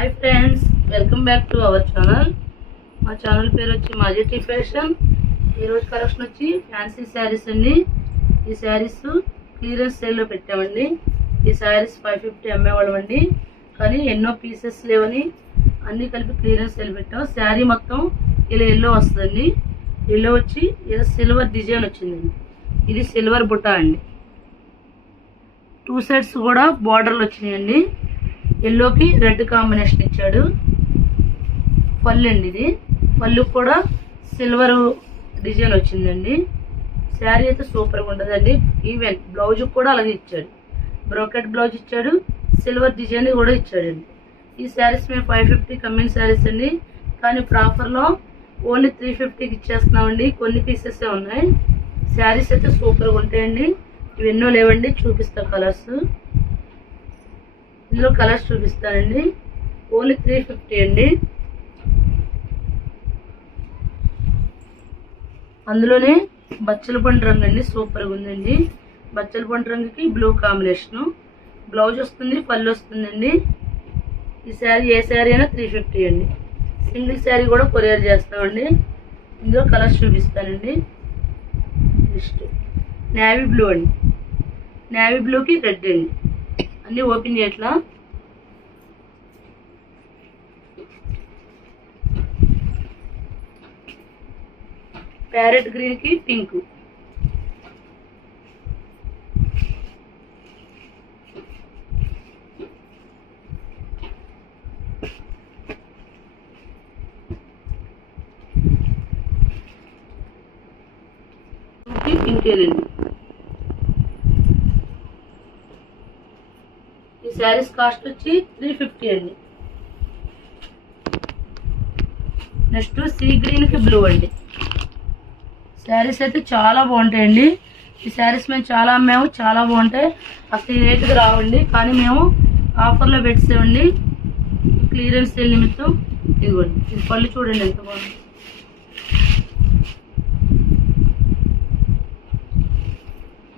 Hi friends, welcome back to our channel. మా channel పేరు వచ్చి మాజెటీ ఫ్యాషన్। ఈ రోజు కలెక్షన్ వచ్చి ఫ్యాన్సీ శారీస్ అండి। ఈ శారీస్ క్లియరెన్స్ సేల్ లో పెట్టామండి। ఈ శారీస్ 550 అమ్మేవాళ్ళమండి, కానీ ఎన్నో పీసెస్ లేవని అన్ని కలిపి క్లియరెన్స్ సేల్ పెట్టాం। శారీ మొత్తం ఇలా ఎల్లో వస్తుందండి। ఎల్లో వచ్చి ఇలా సిల్వర్ డిజైన్ వచ్చిందండి। ఇది సిల్వర్ బుట్ట అండి। 2 సైడ్స్ కూడా బార్డర్లు వచ్చినాయండి। ఎల్లోకి రెడ్ కాంబినేషన్ ఇచ్చాడు। పళ్ళు అండి, ఇది పళ్ళు కూడా సిల్వర్ డిజైన్ వచ్చిందండి। శారీ అయితే సూపర్గా ఉంటుందండి। ఈవెన్ బ్లౌజ్ కూడా అలాగే ఇచ్చాడు, బ్రోకెట్ బ్లౌజ్ ఇచ్చాడు, సిల్వర్ డిజైన్ కూడా ఇచ్చాడండి। ఈ శారీస్ మేము 550 కమ్మింగ్ శారీస్ అండి, కానీ ఇప్పుడు ఆఫర్లో ఓన్లీ 350కి ఇచ్చేస్తున్నామండి। కొన్ని పీసెస్ ఉన్నాయి। శారీస్ అయితే సూపర్గా ఉంటాయండి। ఇవి ఎన్నో లేవండి, చూపిస్తా కలర్స్। ఇందులో కలర్స్ చూపిస్తానండి। ఓన్లీ 350 అండి। అందులోనే బచ్చల పండు రంగు అండి, సూపర్గా ఉందండి। బచ్చల పండు రంగుకి బ్లూ కాంబినేషను, బ్లౌజ్ వస్తుంది, పళ్ళు వస్తుందండి। ఈ శారీ ఏ శారీ అయినా 350 అండి। సింగిల్ శారీ కూడా కొరియర్ చేస్తామండి। ఇందులో కలర్స్ చూపిస్తానండి। నెక్స్ట్ నేవీ బ్లూ అండి, నేవీ బ్లూకి రెడ్ అండి। అన్నీ ఓపెన్ చేయట్లా। ప్యారెట్ గ్రీన్ కి పింక్, పింకేనండి। ఈ శారీస్ కాస్ట్ వచ్చి 350 అండి। నెక్స్ట్ సీ గ్రీన్ కి బ్లూ అండి। శారీస్ అయితే చాలా బాగుంటాయండి। ఈ శారీస్ మేము చాలా అమ్మాము, చాలా బాగుంటాయి। అసలు ఈ రేటుకి రావండి, కానీ మేము ఆఫర్లో పెట్టామండి క్లియరెన్స్ సేల్ నిమిత్తం। ఇదిగోండి, ఇది పళ్ళు చూడండి ఎంత బాగుంది।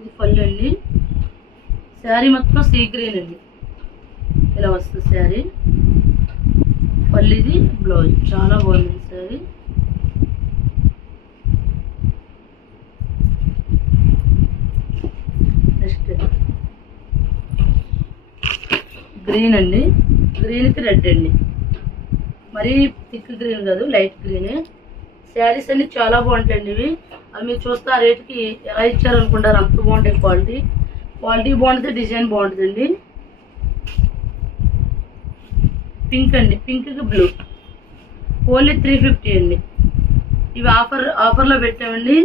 ఇది పళ్ళు అండి। శారీ మొత్తం సీ గ్రీన్ అండి, ఇలా వస్తుంది శారీ। పళ్ళు ఇది, బ్లౌజ్ చాలా బాగుంది శారీ। నెక్స్ట్ గ్రీన్ అండి, గ్రీన్కి రెడ్ అండి, మరీ థిక్ గ్రీన్ కాదు, లైట్ గ్రీనే। శారీస్ అన్ని చాలా బాగుంటాయండి ఇవి। అవి మీరు చూస్తే ఆ రేటుకి ఎలా ఇచ్చారనుకుంటారు, అంత బాగుంటాయి। క్వాలిటీ బాగుంటుంది, డిజైన్ బాగుంటుందండి। పింక్ అండి, పింక్కి బ్లూ, ఓన్లీ 350 అండి। ఇవి ఆఫర్లో పెట్టామండి।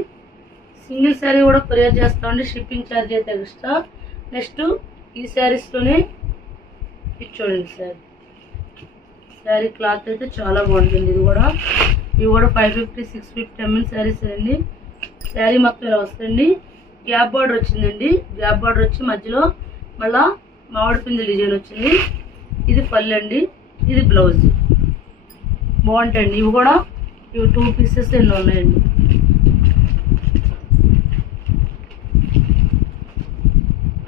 సింగిల్ శారీ కూడా కొరియర్ చేస్తామండి, షిప్పింగ్ ఛార్జ్ అయితే ఎక్స్ట్రా। నెక్స్ట్ ఈ శారీస్తోనే ఇది చూడండి శారీ క్లాత్ అయితే చాలా బాగుంటుంది। ఇవి కూడా 550 650 ఎంఎల్ శారీస్ అండి। శారీ మొత్తం ఇలా వస్తుంది। గ్యాప్ బార్డర్ వచ్చిందండి, గ్యాప్ బార్డర్ వచ్చి మధ్యలో మళ్ళా మామిడి పిండి డిజైన్ వచ్చింది। ఇది పళ్ళు అండి, ఇది బ్లౌజ్ బాగుంటాయండి। ఇవి 2 పీసెస్ ఎన్నో ఉన్నాయండి।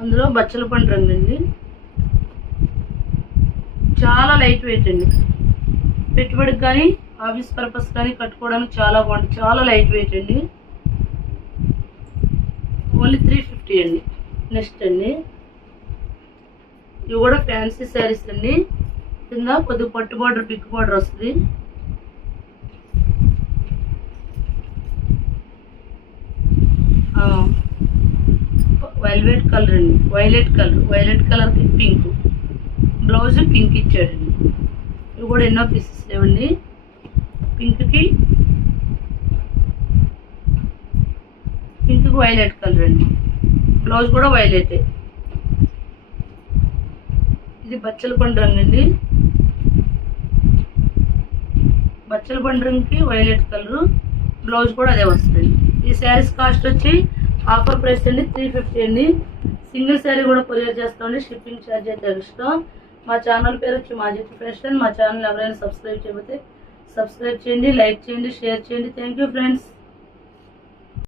అందులో బచ్చల పండు రంగు అండి, చాలా లైట్ వెయిట్ అండి। పెట్టుబడికి కానీ ఆఫీస్ పర్పస్ కానీ కట్టుకోవడానికి చాలా బాగుంటుంది, చాలా లైట్ వెయిట్ అండి। ఓన్లీ 350 అండి। నెక్స్ట్ అండి, ఇవి కూడా ఫ్యాన్సీ శారీస్ అండి। కింద కొద్దిగా పట్టు బార్డర్, పిక్ బార్డర్ వస్తుంది। వైలెట్ కలర్ అండి, వైలెట్ కలర్కి పింక్, బ్లౌజ్ పింక్ ఇచ్చాడండి। ఇవి కూడా ఎన్నో పీసెస్ లేవండి। పింక్కి వైలెట్ కలర్ అండి, బ్లౌజ్ కూడా వైలెటే। ఇది బచ్చల పండు రంగు అండి, బచ్చల పండు రంగుకి వైలెట్ కలర్, బ్లౌజ్ కూడా అదే వస్తుంది। ఈ శారీస్ కాస్ట్ వచ్చి ఆఫర్ ప్రైస్ అండి 350 అండి। సింగిల్ శారీ కూడా కొరియర్ చేస్తామండి, షిప్పింగ్ ఛార్జ్ అయితే ఎక్స్ట్రా। మా ఛానల్ పేరు వచ్చి మాజెటీ ఫ్యాషన్। మా ఛానల్ ఎవరైనా సబ్స్క్రైబ్ చేయకపోతే సబ్స్క్రైబ్ చేయండి, లైక్ చేయండి, షేర్ చేయండి। Thank you friends.